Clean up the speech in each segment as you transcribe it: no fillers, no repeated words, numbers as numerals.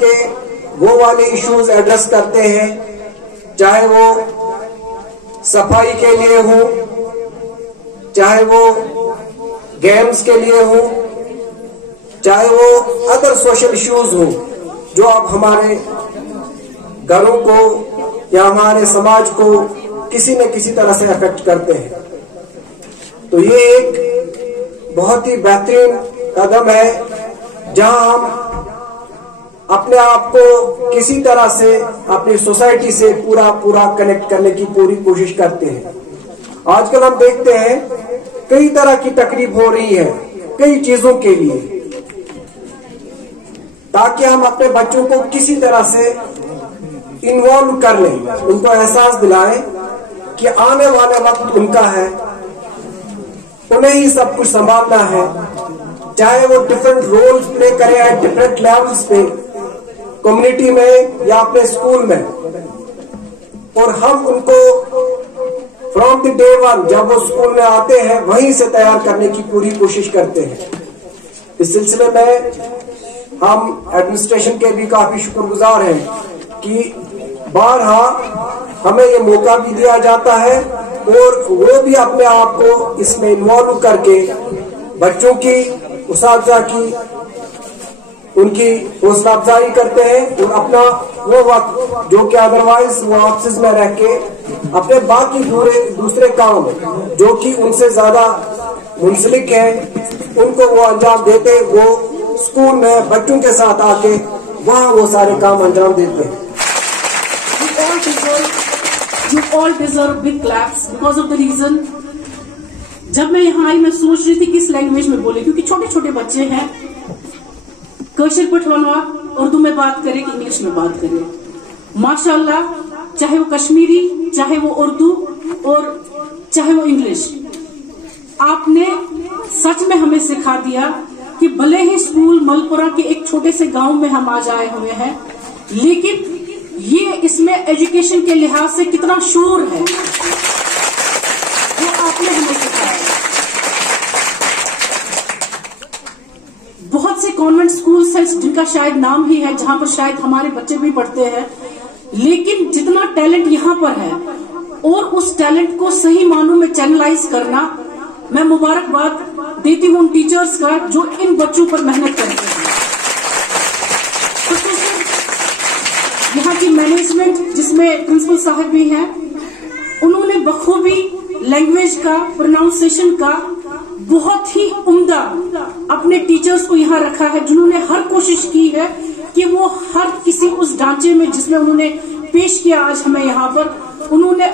کے وہ والے ایشوز ایڈریس کرتے ہیں، چاہے وہ صفائی کے لیے ہوں، چاہے وہ گیمز کے لیے ہوں، چاہے وہ ادر سوشل ایشوز ہوں جو اب ہمارے گھروں کو یا ہمارے سماج کو کسی نہ کسی طرح سے افیکٹ کرتے ہیں۔ تو یہ ایک بہت ہی بہترین قدم ہے جہاں ہم اپنے آپ کو کسی طرح سے اپنی سوسائٹی سے پورا کنیکٹ کرنے کی پوری کوشش کرتے ہیں۔ آج کل ہم دیکھتے ہیں کئی طرح کی تقریب ہو رہی ہے کئی چیزوں کے لیے، تاکہ ہم اپنے بچوں کو کسی طرح سے انوالو کر لیں، ان کو احساس دلائیں کہ آنے والا وقت ان کا ہے، انہیں ہی سب کچھ سنبھالنا ہے، چاہے وہ ڈفرینٹ رولز پلے کرے ہیں ڈفرینٹ لیولز پہ، کمیونٹی میں یا اپنے اسکول میں، اور ہم ان کو فرام دی ڈے ون جب وہ اسکول میں آتے ہیں وہیں سے تیار کرنے کی پوری کوشش کرتے ہیں۔ اس سلسلے میں ہم ایڈمنسٹریشن کے بھی کافی شکر گزار ہیں کہ بارہا ہمیں یہ موقع بھی دیا جاتا ہے اور وہ بھی اپنے آپ کو اس میں انوالو کر کے بچوں کی، اساتذہ کی، ان کی حوصلہ افزائی کرتے ہیں اور اپنا وہ وقت جو کہ ادروائز وہ آفسز میں رہ کے اپنے باقی دوسرے کام جو کہ ان سے زیادہ منسلک ہیں ان کو وہ انجام دیتے، وہ اسکول میں بچوں کے ساتھ آ کے وہاں وہ سارے کام انجام دیتے ہیں۔ You all deserve big claps because of the reason جب میں یہاں آئی میں سوچ رہی تھی کس لینگویج میں بولے، کیونکہ چھوٹے چھوٹے بچے ہیں، کشر پٹھوانوا اردو میں بات کرے کہ انگلش میں بات کرے، ماشاءاللہ چاہے وہ کشمیری، چاہے وہ اردو اور چاہے وہ انگلش، آپ نے سچ میں ہمیں سکھا دیا کہ بھلے ہی اسکول ملپورہ کے ایک چھوٹے سے گاؤں میں ہم آج آئے ہوئے ہیں، لیکن یہ اس میں ایجوکیشن کے لحاظ سے کتنا شور ہے وہ آپ نے ہمیں سکھایا۔ بہت سے کانوینٹ اسکولس ہیں جن کا شاید نام ہی ہے جہاں پر شاید ہمارے بچے بھی پڑھتے ہیں، لیکن جتنا ٹیلنٹ یہاں پر ہے اور اس ٹیلنٹ کو صحیح معنوں میں چینلائز کرنا، میں مبارکباد دیتی ہوں ان ٹیچرز کا جو ان بچوں پر محنت کرتے ہیں۔ یہاں کی مینجمنٹ جس میں پرنسپل صاحب بھی ہیں، انہوں نے بخوبی لینگویج کا، پروناؤنسیشن کا بہت ہی عمدہ اپنے ٹیچرز کو یہاں رکھا ہے، جنہوں نے ہر کوشش کی ہے کہ وہ ہر کسی اس ڈھانچے میں جس میں انہوں نے پیش کیا آج ہمیں یہاں پر، انہوں نے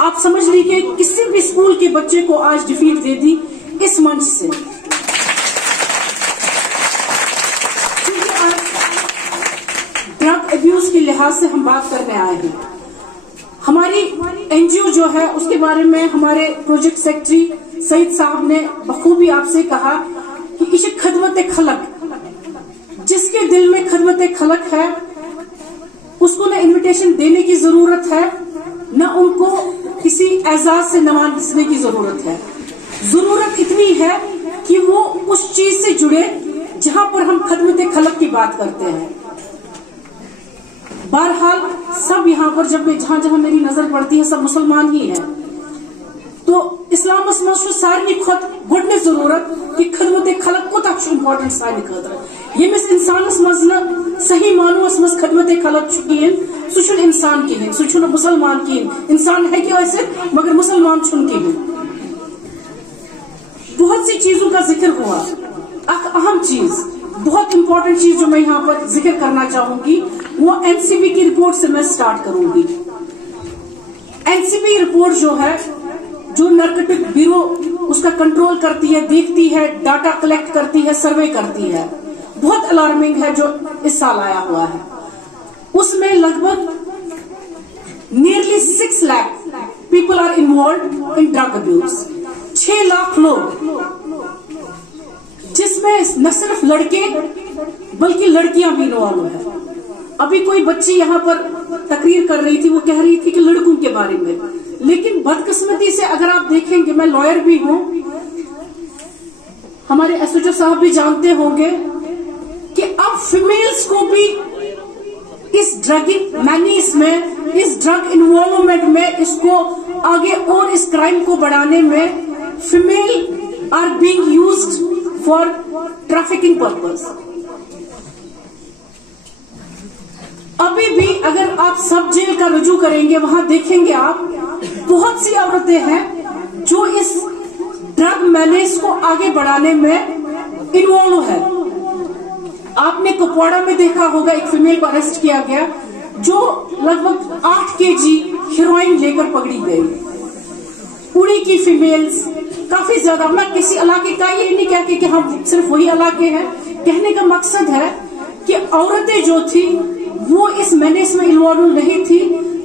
آپ سمجھ لیجیے کسی بھی اسکول کے بچے کو آج ڈیفیٹ دے دی اس منچ سے۔ ڈرگ ابیوز کے لحاظ سے ہم بات کرنے آئے ہیں، ہماری این جی او جو ہے اس کے بارے میں ہمارے پروجیکٹ سیکرٹری سعید صاحب نے بخوبی آپ سے کہا کہ یہ خدمت خلق، جس کے دل میں خدمت خلق ہے اس کو نہ انویٹیشن دینے کی ضرورت ہے نہ ان کو کسی اعزاز سے نوازنے کی ضرورت ہے، ضرورت اتنی ہے کہ وہ اس چیز سے جڑے جہاں پر ہم خدمت خلق کی بات کرتے ہیں۔ بہرحال سب یہاں پر جہاں جہاں میری نظر پڑتی ہے سب مسلمان ہی ہیں، تو اسلام سارے کھت گۄڈنِچ ضرورت کہ خدمت خلق کوتاہ چھُ امپارٹنٹ سانہِ خٲطرٕ، ییٚمِس انسانس منٛز نہٕ صحیح معنوس منٛز خدمت خلق چھُ کِہیٖنۍ سُہ چھُنہٕ انسان کِہیٖنۍ، سُہ چھُنہٕ مسلمان کِہیٖنۍ، انسان ہیٚکہِ ٲسِتھ مگر مسلمان چھُنہٕ کِہیٖنۍ۔ بہت سی چیزوں کا ذکر ہوا، ایک اہم چیز، بہت امپورٹنٹ چیز جو میں یہاں پر ذکر کرنا چاہوں گی وہ این سی بی کی رپورٹ سے میں سٹارٹ کروں گی۔ این سی بی رپورٹ جو ہے، جو نارکوٹک بیورو اس کا کنٹرول کرتی ہے، دیکھتی ہے، ڈاٹا کلیکٹ کرتی ہے، سروے کرتی ہے، بہت الارمنگ ہے جو اس سال آیا ہوا ہے۔ اس میں لگ بھگ nearly 6 lakh people are involved in drug abuse, 6 lakh لوگ، جس میں نہ صرف لڑکے بلکہ لڑکیاں بھی انوالو ہیں۔ ابھی کوئی بچی یہاں پر تقریر کر رہی تھی، وہ کہہ رہی تھی کہ لڑکوں کے بارے میں، لیکن بدقسمتی سے اگر آپ دیکھیں گے، میں لائر بھی ہوں، ہمارے ایس ایچ او صاحب بھی جانتے ہوں گے کہ اب فیمیلز کو بھی ड्रग मैनीस में, इस ड्रग इन्वॉल्वमेंट में, इसको आगे और इस क्राइम को बढ़ाने में female are being used for trafficking purpose. अभी भी अगर आप सब जेल का रुजू करेंगे, वहां देखेंगे आप बहुत सी औरतें हैं जो इस ड्रग मैनेज को आगे बढ़ाने में इन्वॉल्व है। आपने कुपवाड़ा में देखा होगा, एक फीमेल को अरेस्ट किया गया जो लगभग 8 केजी हेरोइन लेकर पकड़ी गई। पुणे की फीमेल्स काफी ज्यादा, अपना किसी इलाके का ये नहीं कहते कि हम सिर्फ वही इलाके हैं, कहने का मकसद है कि औरतें जो थी वो इस मैनेज में इन्वॉल्व नहीं थी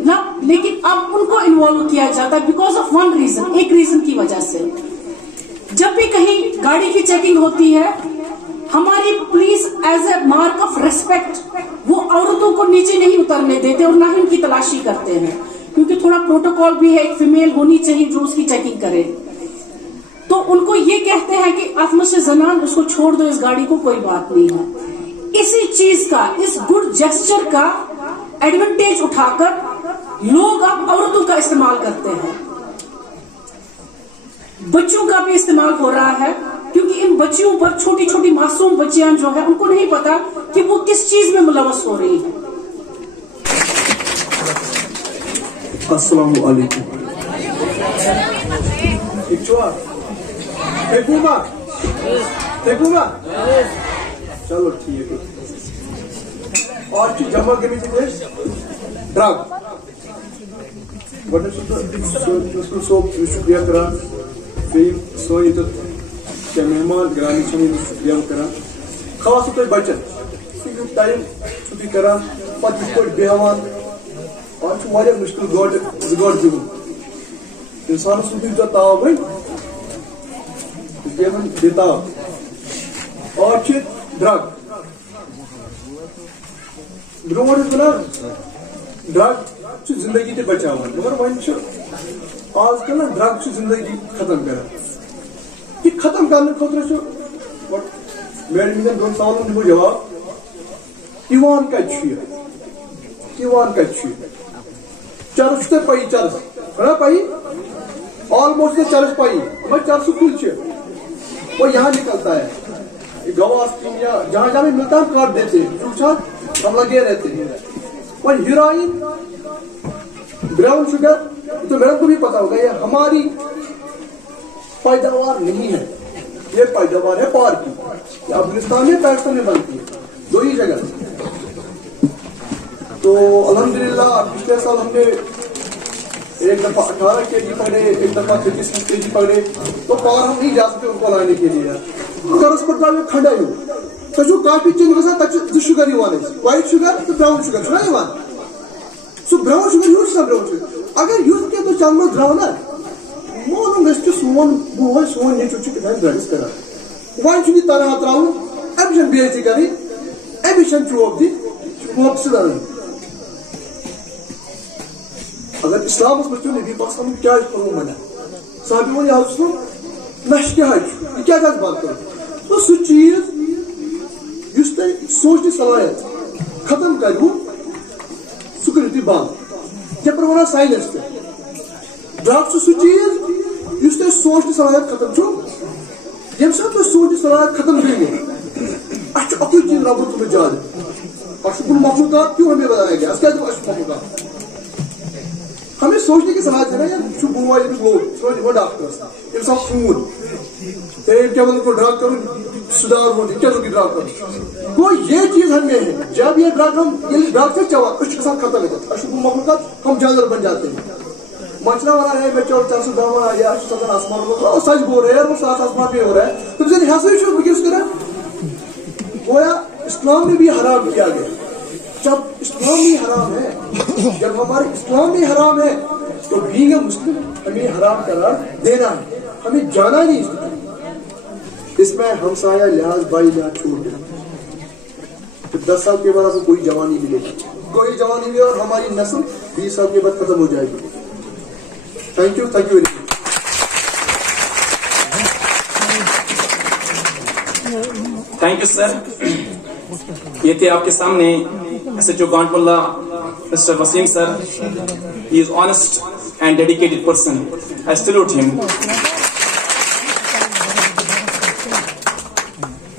ना, लेकिन अब उनको इन्वॉल्व किया जाता है बिकॉज ऑफ वन रीजन, एक रीजन की वजह से। जब भी कहीं गाड़ी की चेकिंग होती है, हमारी police as a mark of respect वो औरतों को नीचे नहीं उतरने देते और ना ही उनकी तलाशी करते हैं, क्योंकि थोड़ा प्रोटोकॉल भी है, एक फीमेल होनी चाहिए जो उसकी चेकिंग करे। तो उनको ये कहते हैं कि आत्म से जनान, उसको छोड़ दो, इस गाड़ी को कोई बात नहीं है। इसी चीज का, इस गुड जेस्चर का एडवांटेज उठाकर लोग अब औरतों का इस्तेमाल करते हैं। बच्चों का भी इस्तेमाल हो रहा है, क्योंकि इन बच्चियों पर, छोटी छोटी मासूम बच्चियां जो है, उनको नहीं पता कि वो किस चीज में मुलव्वस हो रही है। अस्सलामु अलैकुम। चलो ठीक है। और की जमा गई ड्रग शुक्रिया करान, सो मेहमान ग्रामी शुक्रिया करान, खास तौर बचन टाइम छुट्टी करान, पे बेहवान आज मुश्किल गड़ दिवन इंसान सूझ ताव बन बेताब आज ड्रग ब्रोह ड्रग जिंदगी ते बचावन, मगर वन आजकल ड्रग जिंदगी खत्म कर खत्म करने खुद मैडम दोन सवालों दिमो जवाब। इवान कत चर्च ते पई, चर्च पई ऑलमोस्ट चर्च पई, मगर चर्च कुल वो यहाँ निकलता है गवास या जहाँ जहाँ भी मिलता है काट देते हैं, हम लगे रहते हैं। और हीरोइन, ब्राउन शुगर, तो मैडम को भी पता होगा ये हमारी पैदावार नहीं है, ये पैदावार है पार की, अफगानिस्तान में पाकिस्तान में बनती है, दो ही जगह। तो अल्हम्दुलिल्लाह पिछले साल हमने एक दफा 18 केजी पकड़े, एक दफा 33 केजी पकड़े, तो पार हम नहीं जा सकते उनको लाने के लिए। अगर उस पर खंडा तो जो काफी चीज तक शुगर व्हाइट शुगर तो brown sugar so brown sugar use brown sugar अगर यूज किया तो चल द्रावना मोन सोन बोल सोन ये ड्रग्स कर वन तरह त्रा अमिशन बेजती कर अमिशन चोप दी अगर इस्लाम नबी पाक क्या मना साहब वो नश क्या बंद कर तो सह चीज सोचने सलाहियत खत्म करू सह कर बंद क्या वन साइंस पे ड्रग सह चीज सोचने सलाहियत खत्म ये सोचने सलाहियत खत्म गई अकु चीज रब तुम ज्यादा अशुकुल मखलूकात क्यों हमें बताया गया क्या मखलूकात हमें सोचने की सलाह है ना यार बुआ लोग डॉक्टर खून क्या को ड्रग करूँ सुधार हो क्या ड्रग करूँ वो ये चीज हमें है जब ये ड्रग हम ड्रग से चवा खत्म है अशुकुल मखलूकात हम जानवर बन जाते हैं मचना वाला है मैं 410 वाला या आसमान में सच बोल रहे हैं वो साथ आसमान में हो रहा है तो मुझे हंस गोया इस्लाम में भी हराम किया गया जब इस्लाम में हराम है जब हमारे इस्लाम में हराम है तो बीइंग अ मुस्लिम हमें हराम करार देना है हमें जाना नहीं इसमें हमसाया लिहाज भाई लिहाज छोड़ देना तो 10 साल के बाद आपको कोई जवानी मिलेगी कोई जवानी मिले और हमारी नस्ल 20 साल के बाद खत्म हो जाएगी thank you very much thank you sir. ये थे आपके सामने SHO गांटमुल्ला Mr. Wasim sir. He is honest and dedicated person. I salute him.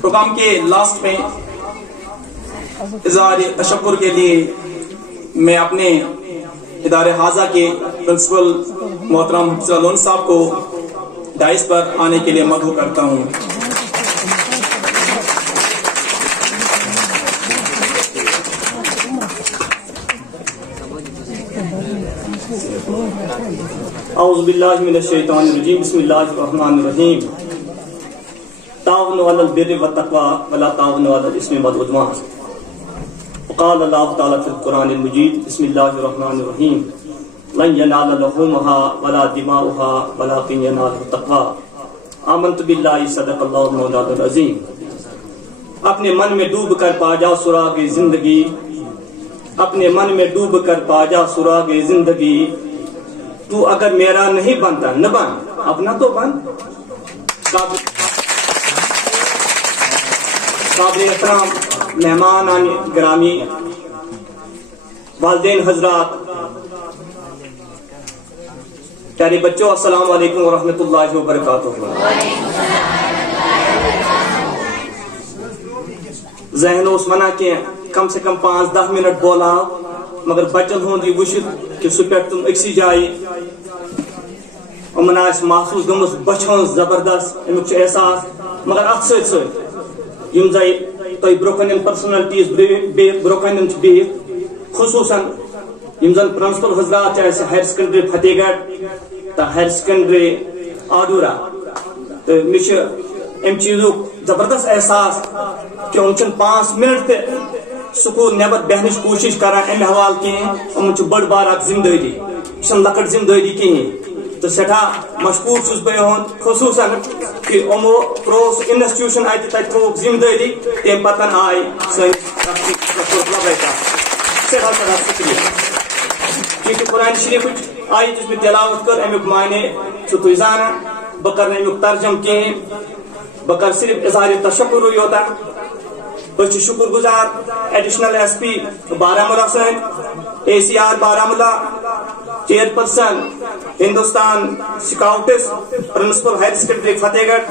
Programme के लास्ट में इज़हार तशक्कुर के लिए मैं अपने इदारे हाजा के प्रिंसिपल मोहतरम हिफ्ज़ुल लोन साहब को डाइस पर आने के लिए मदहू करता हूँ. औज़ु बिल्लाहि मिनश शैतानिर रजीम. बिस्मिल्लाहिर रहमानिर रहीम. तावनु अलल बिर्रि वत तक़वा वला तावनु अलल इस्मि वल उद्वान. क़ाल अल्लाहु तआला फ़िल क़ुरानिल मजीद. बिस्मिल्लाहिर रहमानिर रहीम. लन यनाल लहुमुहा वला दिमाउहा वलाकिन यनालुहु तक़वा. आमन्तु बिल्लाहि सदक़ल्लाहु मौलाना अज़ीम. अपने मन में डूब कर पा जा सुराग जिंदगी. अपने मन में डूब कर पा जा सुराग जिंदगी. तू अगर मेरा नहीं बनता न बन, अपना तो बन. काबिल एहतराम मेहमान गिरामी, वालिदैन हजरात, प्यारे बच्चों, अस्सलाम वालेकुम व रहमतुल्लाहि व बरकातुहू. जहन उस मना के कम से कम 5-10 मिनट बोला, मगर बच्चन हुंद यह वुचित कि सह पे तुम अक्सी जाए उमन महसूस गमस बचन जबरदस्त अमुक एहसास. मगर अत सम ब्रोकन पर्सनलिटीज ब्रोकन बिहित खुसूसन जन प्रिंसिपल हजरात हायर सेकेंडरी फतेहगढ़ तो हायर सेकेंडरी आडूरा. तो मे चीजु जबरदस्त एहसास कि 5 मिनट ते स्कूल नबर बहन कोशिश करान अमे हवाल कहें. बड़ बार जिम्मेदारी लकट जिम्मेदारी कहें. तो सठा मशकूर छुस बह खसूसन कि अमो त्रोस इंस्टीट्यूशन अत जिम्मेदारी तम पतन आय सठा शुक्रिया. ये कुरान शरीफ आयत मे तिलावत कर अमुक मायने तुम जाना. बह कर अमुक तर्जम कहें, बह कर सिर्फ इज़हार तशक्कुर योता. बह शुक्र गुजार एडिशनल SP बारामूला सन, ACR Baramulla, chairperson Hindustan scouts, principal higher secondary Fatehgarh,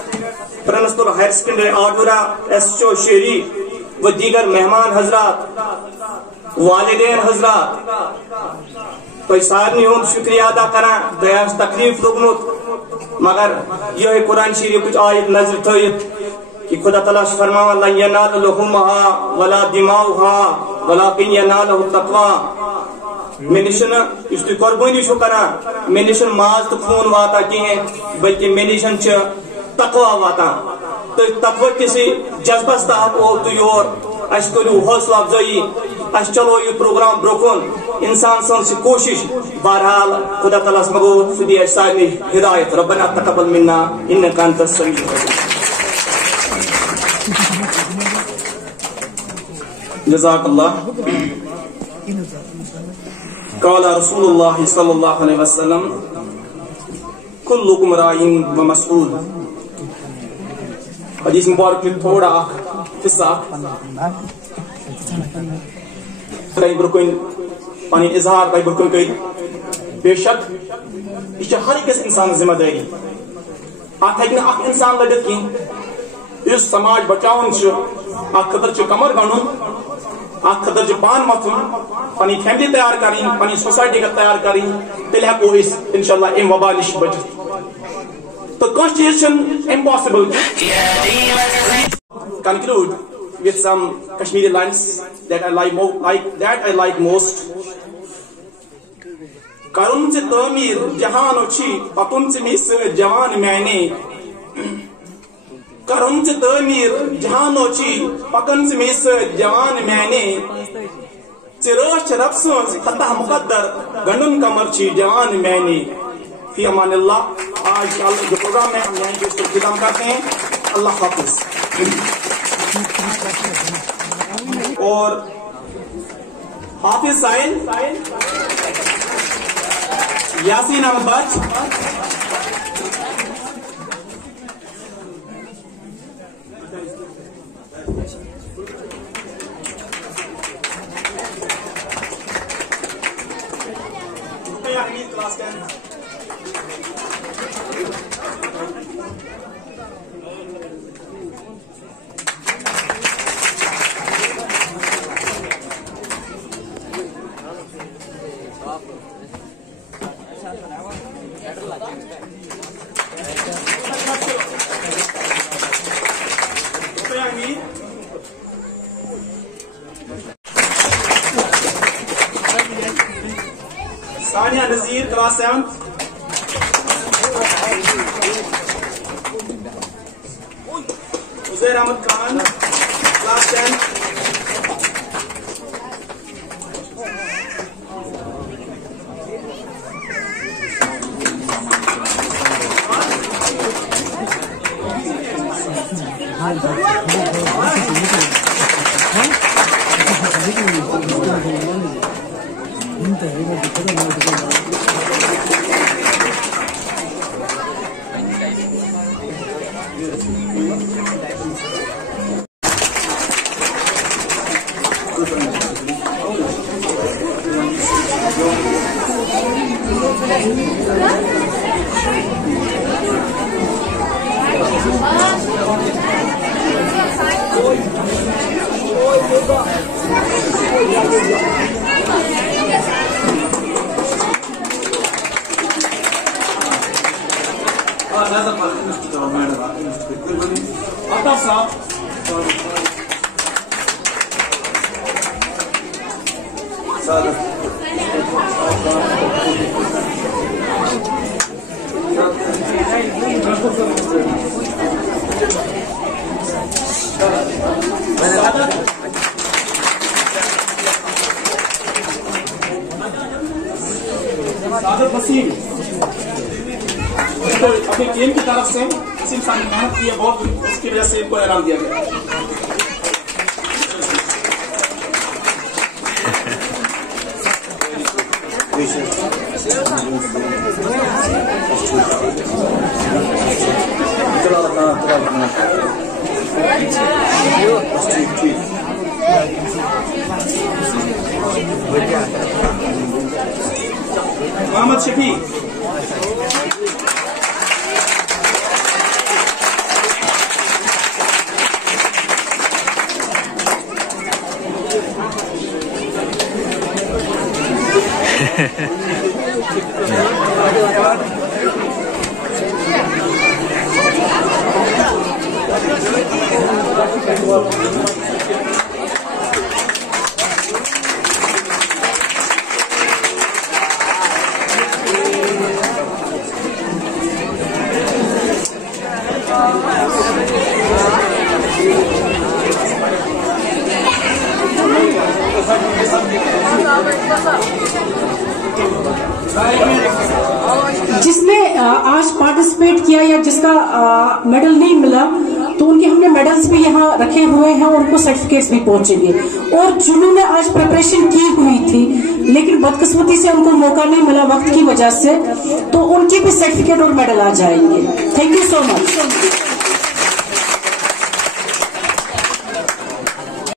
principal higher secondary Adoora, SHO Sheri व दीगर मेहमान हजरात, वालिदैन हजरात, तो सारनी हुंद शुक्रिया अदा करा. दयास तकलीफ लोगमुत, मगर यह कुरान शरीफ कुछ आयत नजर थोत कि खुदा तआला फरमावन लन यनाल लहुमुहा वला दिमाउहा वलाकिन यनालुहु तक़वा. मे निश कुर्बानी करान, मे निश माज तो खून वाता कहें, बल्कि मे निश तक़वा वाता. तो तक़वा किसी जज्बस तहत ओ तो योर अस करू हौसला अफजाई, अस चलो यह प्रोग्राम ब्रोकुन. इंसान सन कोशिश बहरहाल खुदा तआला मगो सुदी सारे हिदायत. रब्बना तक़ब्बल मिन्ना इन्नका अंतस समीउल अलीम. जज़ाकल्लाह. क़ाला रसूलुल्लाह सल्लल्लाहु अलैहि वसल्लम कुल्लुकुम राइन व मसऊल. हदीस मुबारक में थोड़ा किस्सा ब्रुकन पानी इजहार भाई ब्रुकन कई. बेशक यह हर एक इंसान जिम्मेदारी. अत हेक इंसान लड़ित कह इस समाज बचावन खतर कमर गणुन, खतर पान मथुन, पनी फैमिली तैयार करें, पनी सोसाइटी का तैयार करें. तेल हेको इंशाल्लाह अम वबा नश बचित. तो कह चीज impossible. Conclude with some Kashmiri lines that I like most. Karun se tamir jahan ochi patun se mis jawan maine. Karun se tamir jahan ochi patun se mis jawan maine. Siraj rafsun fatah muqaddar ganun kamarchi jawan maine. Fi amanillah. आज जो programme है हम यहीं पे इख्तिताम करते हैं. अल्लाह हाफिज. और हाफिज साहिल Yasin Ahmad Sania Nazir, class 7th. Uzair Ahmed Khan, class 10th. Wasim तो अपनी टीम की तरफ से इस इंसान ने मेहनत की है बहुत, उसकी वजह से इनको इनाम दिया गया। मोहम्मद शफी जिसने आज पार्टिसिपेट किया या जिसका मेडल नहीं मिला तो उनके हमने मेडल्स भी यहाँ रखे हुए हैं और उनको सर्टिफिकेट्स भी पहुंचेंगे। और जिन्होंने आज प्रिपरेशन की हुई थी लेकिन बदकिस्मती से उनको मौका नहीं मिला वक्त की वजह से, तो उनके भी सर्टिफिकेट और मेडल आ जाएंगे। Thank you so much.